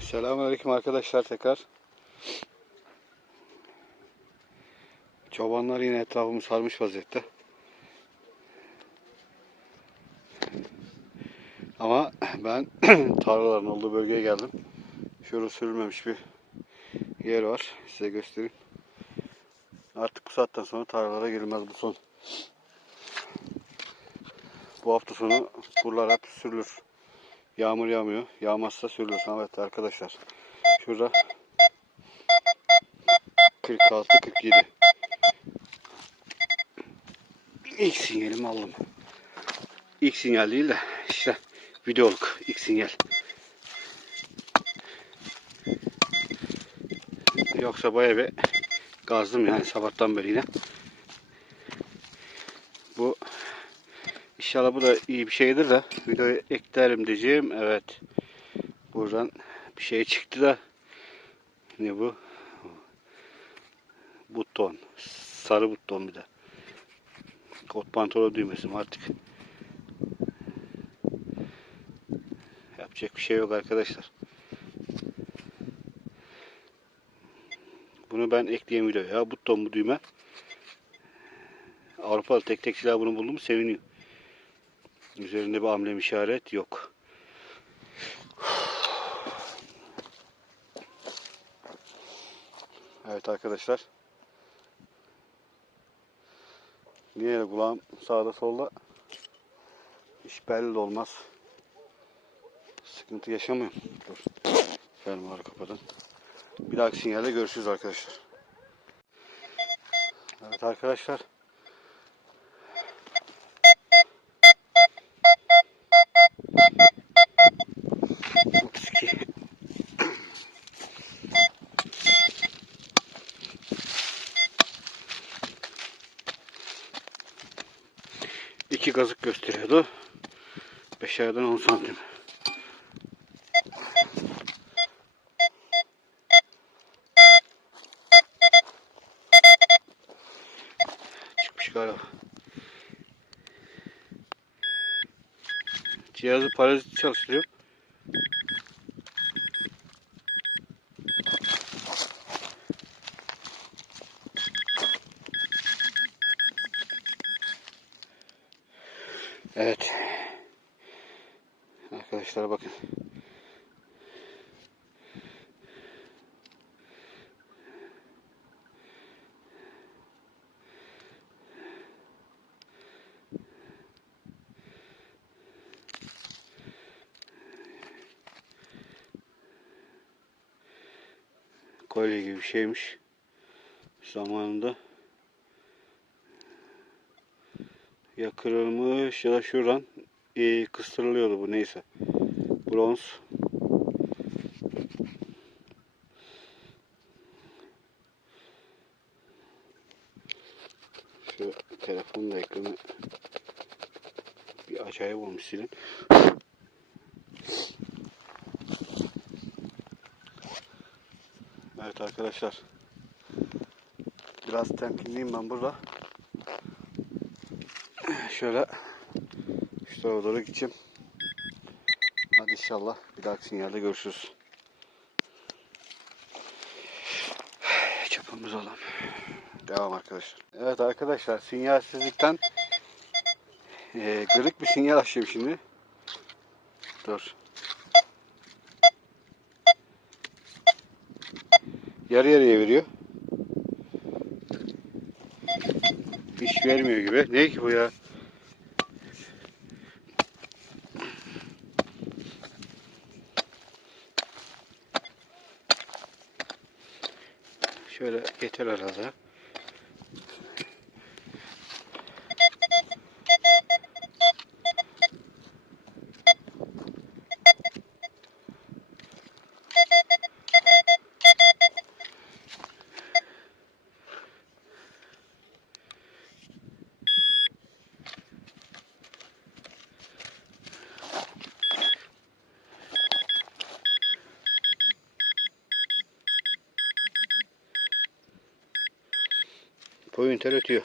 Selamünaleyküm arkadaşlar tekrar. Çobanlar yine etrafımı sarmış vaziyette. Ama ben tarlaların olduğu bölgeye geldim. Şurada sürülmemiş bir yer var. Size göstereyim. Artık bu saatten sonra tarlalara girilmez bu son. Bu hafta sonu buralar hep sürülür. Yağmur yağmıyor. Yağmazsa sürülür. Evet arkadaşlar. Şurada 46 47 İlk sinyalimi aldım. İlk sinyal değil de işte videoluk ilk sinyal. Yoksa bayağı bir gazdım yani sabahtan beri yine. Bu İnşallah bu da iyi bir şeydir de videoyu eklerim diyeceğim. Evet. Buradan bir şey çıktı da ne bu? Buton. Sarı buton bir de. Kot pantolon düğmesi artık. Yapacak bir şey yok arkadaşlar. Bunu ben ekleyeyim videoya. Buton bu düğme. Avrupalı tek tekçiler bunu buldu mu seviniyor. Üzerinde bir amblem işaret yok. Evet arkadaşlar. Niye kulağım sağda solda hiç belli de olmaz. Sıkıntı yaşamıyorum. Dur. Fermuarı kapatın. Bir dahaki sinyalde görüşürüz arkadaşlar. Evet arkadaşlar. İki gazık gösteriyordu. Beşerden 10 santim. Cihazı parazit çalıştırıyor. Evet. Arkadaşlar bakın. Kolye gibi bir şeymiş. Zamanında ya kırılmış ya da şuradan e, kıstırılıyordu bu neyse. Bronz. Şu telefonun da ekranı bir acayip olmuş silin. Evet arkadaşlar. Biraz temkinliyim ben burada. Şöyle şu tarafa doğru gideceğim. Hadi inşallah bir dahaki sinyalde görüşürüz. Çapımız alalım. Devam arkadaşlar. Evet arkadaşlar sinyalsizlikten e, kırık bir sinyal açayım şimdi. Dur. Yarı yarıya veriyor. Hiç vermiyor gibi. Ne ki bu ya? Şöyle yeter arada. Pointer ötüyor.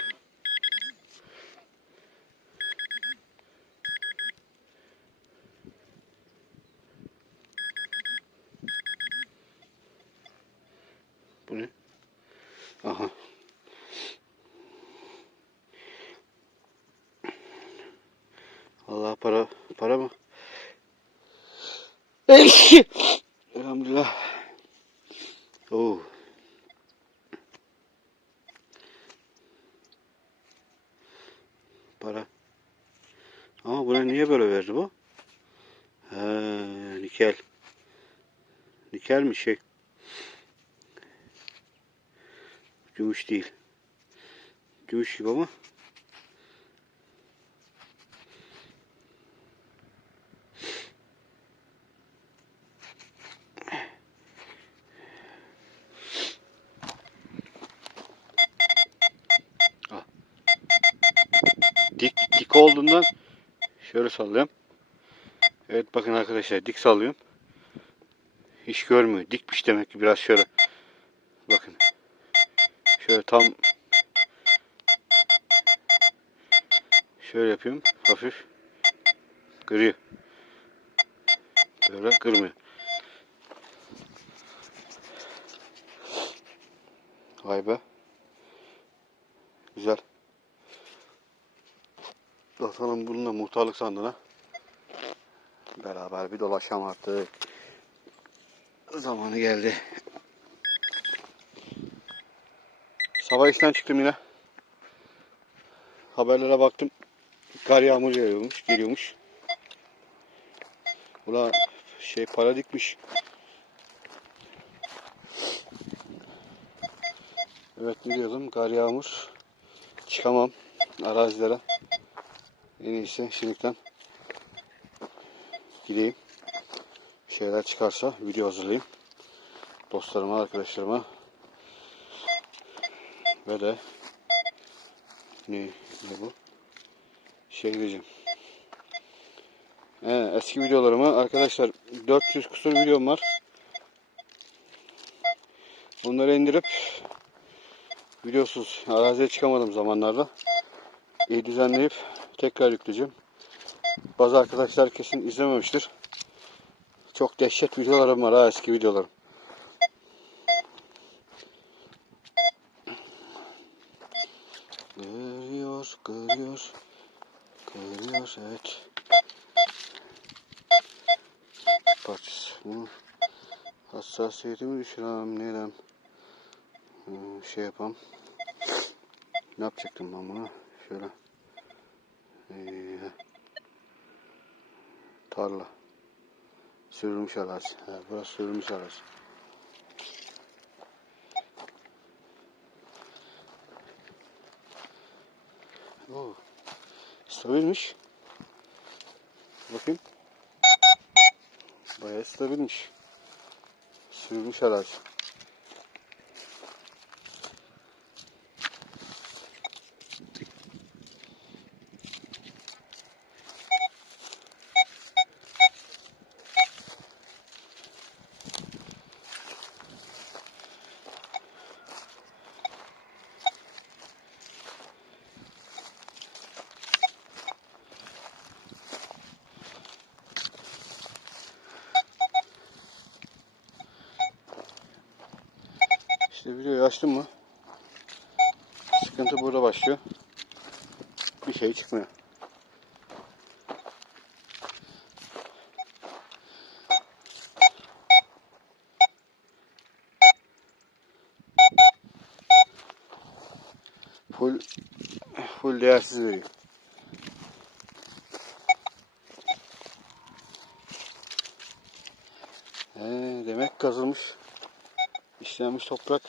Bu ne? Aha. Allah para para mı? Elhamdülillah. Oo. Para. Ama buna niye böyle verdi bu? He, nikel. Nikel mi şey? Gümüş değil. Gümüş gibi ama. dik dik olduğundan şöyle sallıyorum. Evet bakın arkadaşlar dik sallıyorum. Hiç görmüyor. Dikmiş demek ki biraz şöyle. Bakın. Şöyle tam şöyle yapıyorum. Hafif. Kırıyor. Böyle kırmıyor. Vay be. Güzel. Atalım bunu da muhtarlık sandığına. Beraber bir dolaşalım artık. Zamanı geldi. Sabah işten çıktım yine. Haberlere baktım. Kar yağmur geliyormuş, geliyormuş. Ula şey para dikmiş. Evet biliyordum kar yağmur. Çıkamam arazilere. En iyisi şimdiden gideyim. Şeyler çıkarsa video hazırlayayım. Dostlarıma, arkadaşlarıma ve de ne, ne bu? Gideceğim. He, eski videolarımı arkadaşlar 400 kusur videom var. Bunları indirip videosuz araziye çıkamadığım zamanlarda iyi düzenleyip tekrar yükleyeceğim. Bazı arkadaşlar kesin izlememiştir. Çok dehşet videolarım var ha eski videolarım. Görüyor, görüyor, görüyor, evet. Parçası. Bunu hassasiyetimi düşüremem, neden? Hmm, Şey yapam. Ne yapacaktım ben bunu? Şöyle. Ee, tarla. Sürülmüş arazi. Ha, burası sürülmüş arazi. Oo. Stabilmiş. Bakayım. Bayağı stabilmiş. Sürülmüş arazi. İşte videoyu açtım mı? Sıkıntı burada başlıyor. Bir şey çıkmıyor. Full full değersiz veriyor. He, demek kazılmış, işlenmiş toprak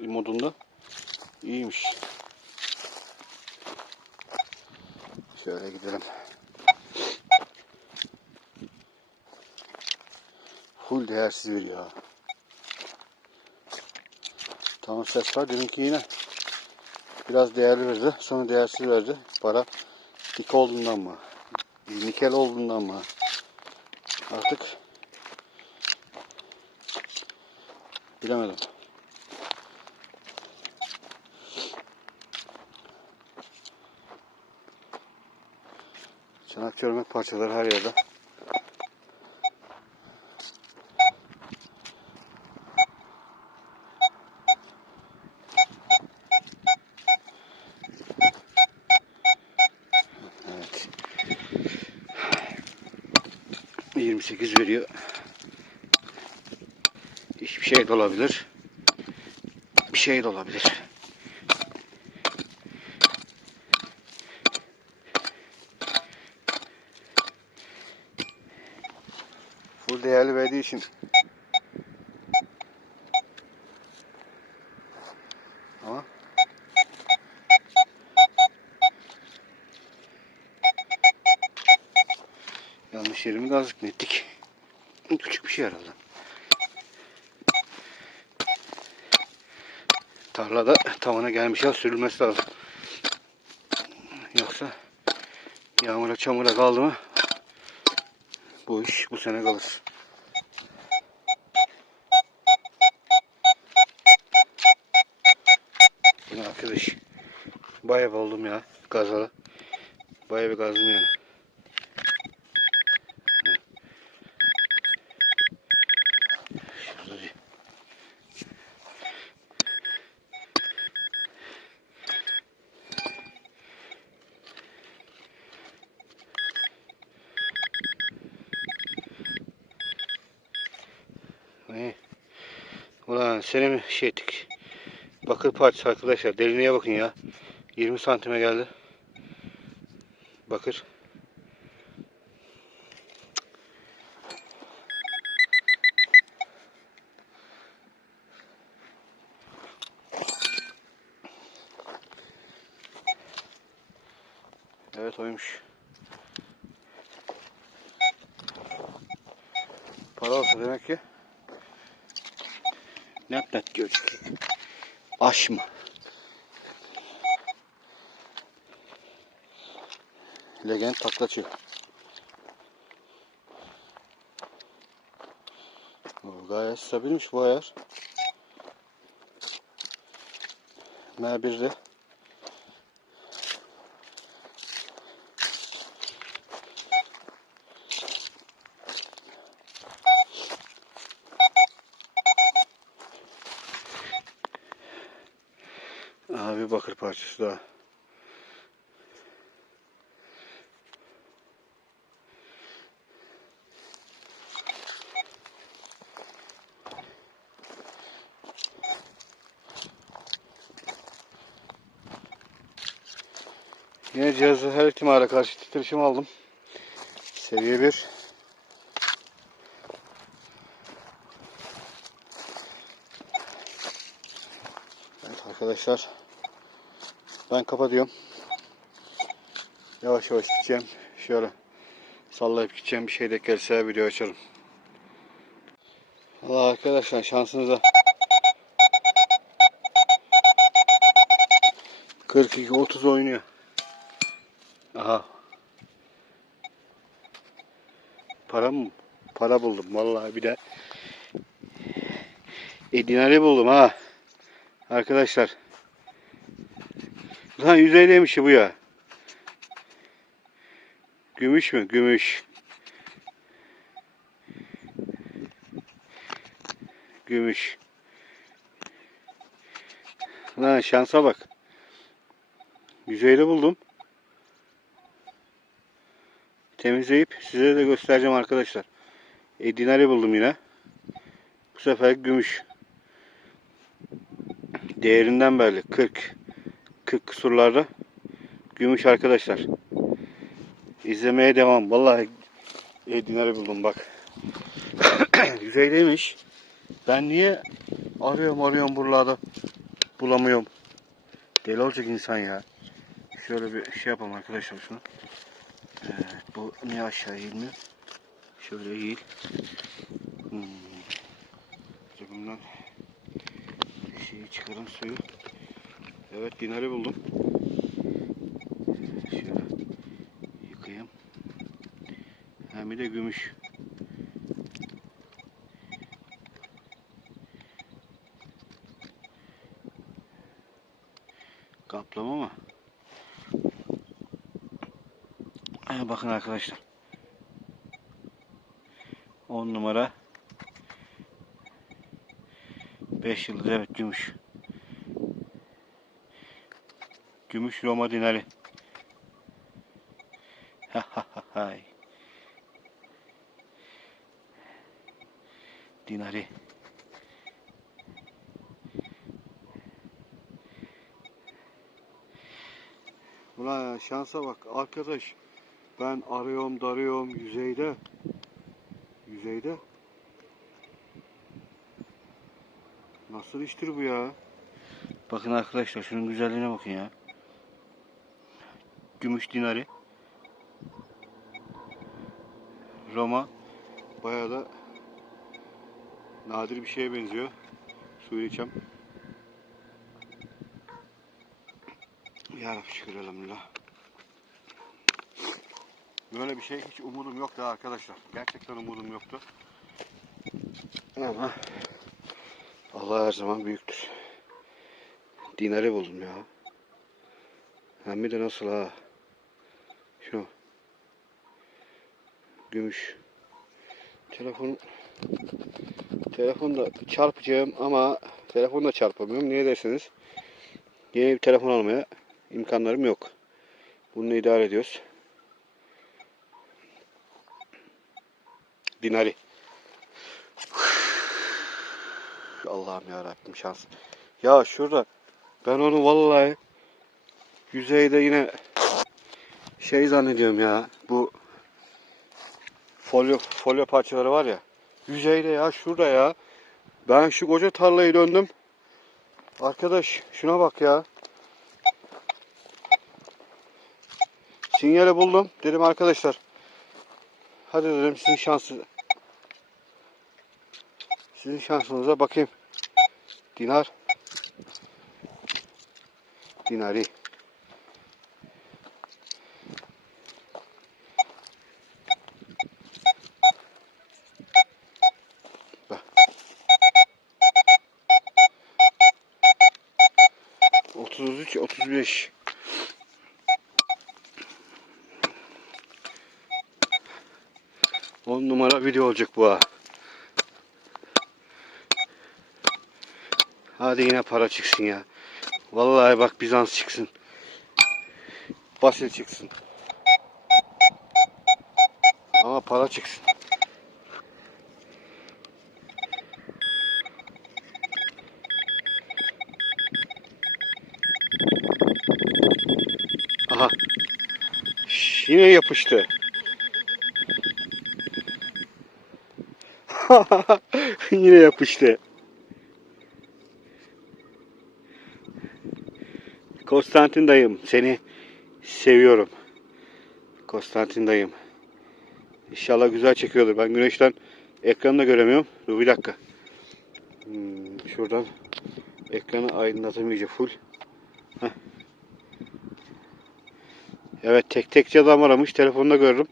modunda iyiymiş. Şöyle gidelim. Full değersiz veriyor ha. Tamam ses var. Deminki yine biraz değerli verdi. Sonra değersiz verdi. Para dik olduğundan mı? Nikel olduğundan mı? Artık Bilemedim. Çanak çörmek parçaları her yerde. Şey de olabilir. Bir şey de olabilir. Bu değerli verdiği için ama yanlış yerimi gazlık ettik. Küçük bir şey herhalde. Tarlada tavana gelmiş ya sürülmesi lazım. Yoksa yağmura çamura kaldı mı bu iş bu sene kalır. Bu arkadaş? Bayağı oldum ya gazalı. Bayağı bir gazım yani. Şurada bir Ne? Mi şey ettik? Bakır parçası arkadaşlar. Derinliğe bakın ya. 20 santime geldi. Bakır. Gayet stabilmiş bu ayar. M1'de. Abi bakır parçası daha. Cihazı her ihtimale karşı titreşim aldım. Seviye 1. Evet arkadaşlar. Ben kapatıyorum. Yavaş yavaş gideceğim. Şöyle sallayıp gideceğim. Bir şey de gelirse video açarım. Allah arkadaşlar şansınıza. 42 30 oynuyor. Aha. Para mı? Para buldum vallahi bir de. E dinari buldum ha. Arkadaşlar. Lan yüzeydeymiş bu ya. Gümüş mü? Gümüş. Gümüş. Lan şansa bak. Yüzeyde buldum. Temizleyip size de göstereceğim arkadaşlar. E, dinari buldum yine. Bu sefer gümüş. Değerinden belli. 40 40 kusurlarda. Gümüş arkadaşlar. İzlemeye devam. Vallahi e, dinari buldum bak. Yüzeydeymiş. Ben niye arıyorum arıyorum buralarda bulamıyorum. Deli olacak insan ya. Şöyle bir şey yapalım arkadaşlar şunu. Evet, bu niye aşağı eğilmiyor? Şöyle eğil. Hmm. Cebimden şeyi çıkarım suyu. Evet dinari buldum. Şöyle yıkayayım. Hem de gümüş. Kaplama mı? Ha, bakın arkadaşlar. 10 numara 5 yıldız evet gümüş. Gümüş Roma dinari. Ha ha ha hay. Dinari. Ulan şansa bak arkadaş. Ben arıyorum darıyorum yüzeyde. Yüzeyde. Nasıl iştir bu ya? Bakın arkadaşlar şunun güzelliğine bakın ya. Gümüş dinari. Roma. Bayağı da nadir bir şeye benziyor. Suyu içeceğim. Yarabbim şükür elhamdülillah. Böyle bir şey hiç umudum yoktu arkadaşlar. Gerçekten umudum yoktu. Ama Allah her zaman büyüktür. Dinari buldum ya. Hem bir de nasıl ha. Şu. Gümüş. Telefon Telefonda çarpacağım ama telefonda çarpamıyorum. Niye derseniz yeni bir telefon almaya imkanlarım yok. Bunu idare ediyoruz. Dinari. Allah'ım ya Rabbim şans. Ya şurada ben onu vallahi yüzeyde yine şey zannediyorum ya. Bu folyo folyo parçaları var ya. Yüzeyde ya şurada ya. Ben şu koca tarlayı döndüm. Arkadaş şuna bak ya. Sinyali buldum. Dedim arkadaşlar. Hadi dedim sizin şansınız. Sizin şansınıza bakayım. Dinar. Dinari. Bak. 33 35 10 numara video olacak bu ha. Hadi yine para çıksın ya. Vallahi bak Bizans çıksın. Basil çıksın. Ama para çıksın. Aha. Yine yapıştı. Yine yapıştı. Konstantin dayım seni seviyorum. Konstantin dayım. İnşallah güzel çekiyordur. Ben güneşten ekranı da göremiyorum. Dur bir dakika. Hmm, şuradan ekranı aydınlatayım iyice full. Heh. Evet tek tek adam aramış. Telefonda görürüm.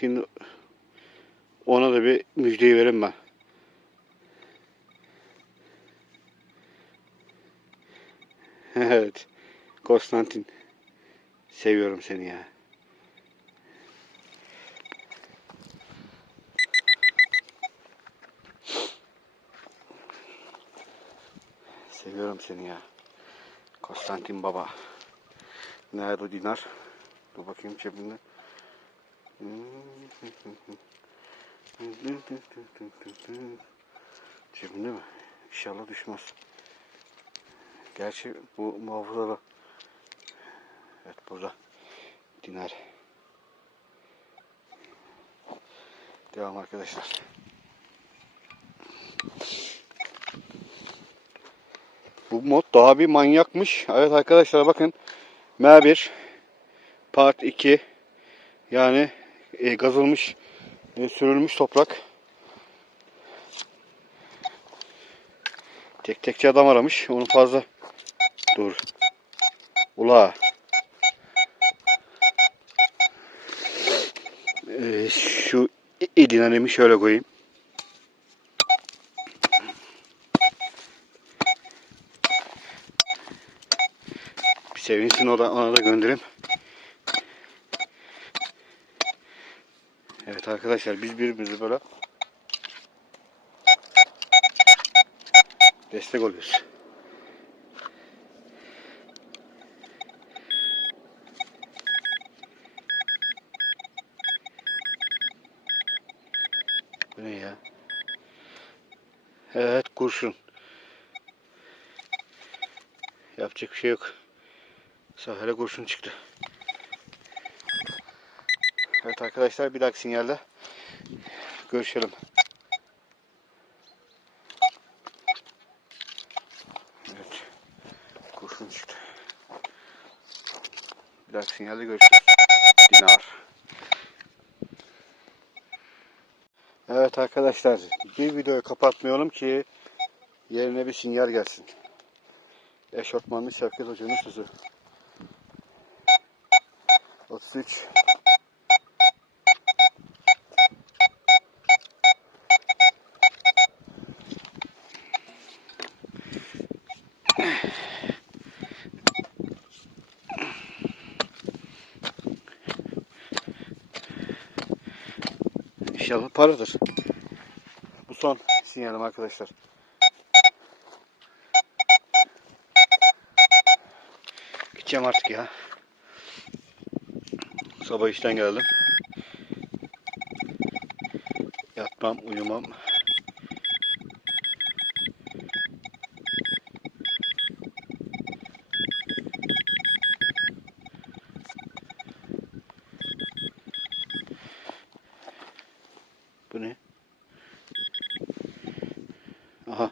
Şimdi ona da bir müjdeyi verin ben. evet. Konstantin. Seviyorum seni ya. Seviyorum seni ya. Konstantin baba. Nerede o dinar? Dur bakayım cebimde. Cebimde mi? İnşallah düşmez. Gerçi bu muhafazalı. Evet burada. Dinar. Devam arkadaşlar. Bu mod daha bir manyakmış. Evet arkadaşlar bakın. M1 Part 2 yani e, gazılmış e, sürülmüş toprak. Tek tekçi adam aramış. Onu fazla Dur. Ula. Ee, şu idinanemi şöyle koyayım. Bir sevinsin o da, ona da göndereyim. Evet arkadaşlar biz birbirimizi böyle destek oluyoruz. Kurşun. Yapacak bir şey yok. Sahile kurşun çıktı. Evet arkadaşlar bir dahaki sinyalde görüşelim. Evet. Kurşun çıktı. Bir dahaki sinyalde görüşürüz. Dinar. Evet arkadaşlar bir videoyu kapatmayalım ki yerine bir sinyal gelsin. Eşortmanlı Şevket Hoca'nın sözü. 33 İnşallah paradır. Bu son sinyalim arkadaşlar. Gideceğim artık ya. Sabah işten geldim. Yatmam, uyumam. Bu ne? Aha.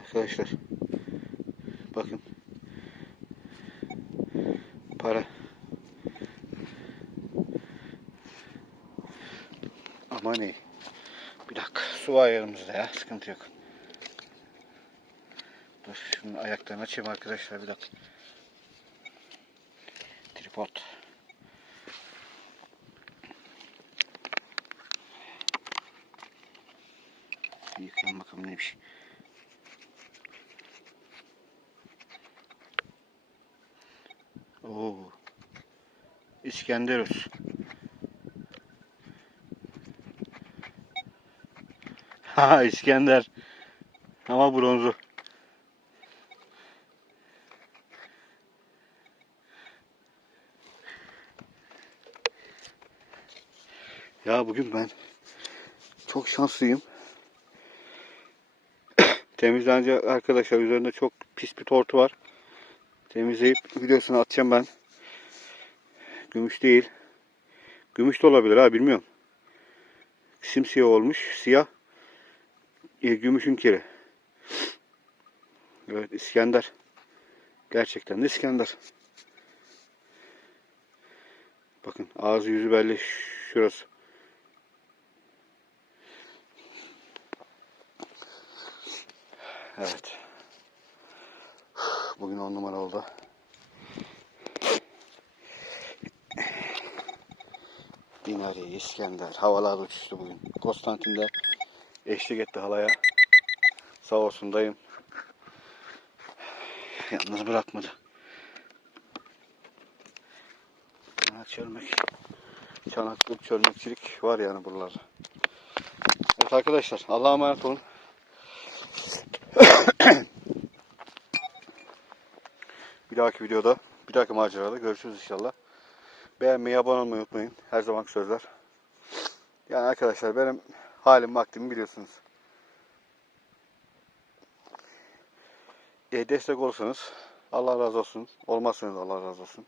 Arkadaşlar. Bakın. Para. Ama ne? Bir dakika. Su var yanımızda ya. Sıkıntı yok. Dur şunu ayaklarını açayım arkadaşlar. Bir dakika. Tripod. Yıkayalım bakalım neymiş. Oo. İskenderus. Ha İskender. Ama bronzu. Ya bugün ben çok şanslıyım. Temizlenecek arkadaşlar üzerinde çok pis bir tortu var. Temizleyip videosunu atacağım ben. Gümüş değil. Gümüş de olabilir ha bilmiyorum. Simsiyah olmuş. Siyah. Gümüşün. Evet İskender. Gerçekten de İskender. Bakın ağzı yüzü belli şurası. Evet. Bugün on numara oldu. Dinari, İskender, havalar uçuştu bugün. Konstantin'de eşlik etti halaya. Sağ olsun dayım. Yalnız bırakmadı. Çölmek, çanaklık çölmekçilik var yani buralarda. Evet arkadaşlar Allah'a emanet olun. Bir dahaki videoda, bir dahaki macerada görüşürüz inşallah. Beğenmeyi, abone olmayı unutmayın. Her zaman sözler. Yani arkadaşlar benim halim vaktimi biliyorsunuz. E, destek olursanız Allah razı olsun. Olmazsanız Allah razı olsun.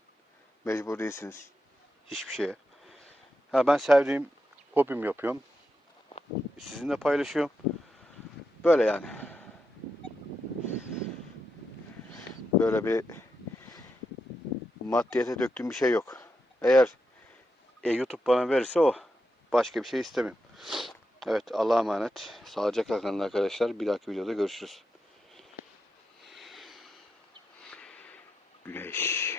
Mecbur değilsiniz. Hiçbir şeye. Ha, ben sevdiğim hobim yapıyorum. Sizinle paylaşıyorum. Böyle yani. Böyle bir maddiyete döktüğüm bir şey yok. Eğer e, YouTube bana verirse o. Başka bir şey istemiyorum. Evet Allah'a emanet. Sağlıcakla kalın arkadaşlar. Bir dahaki videoda görüşürüz. Güneş.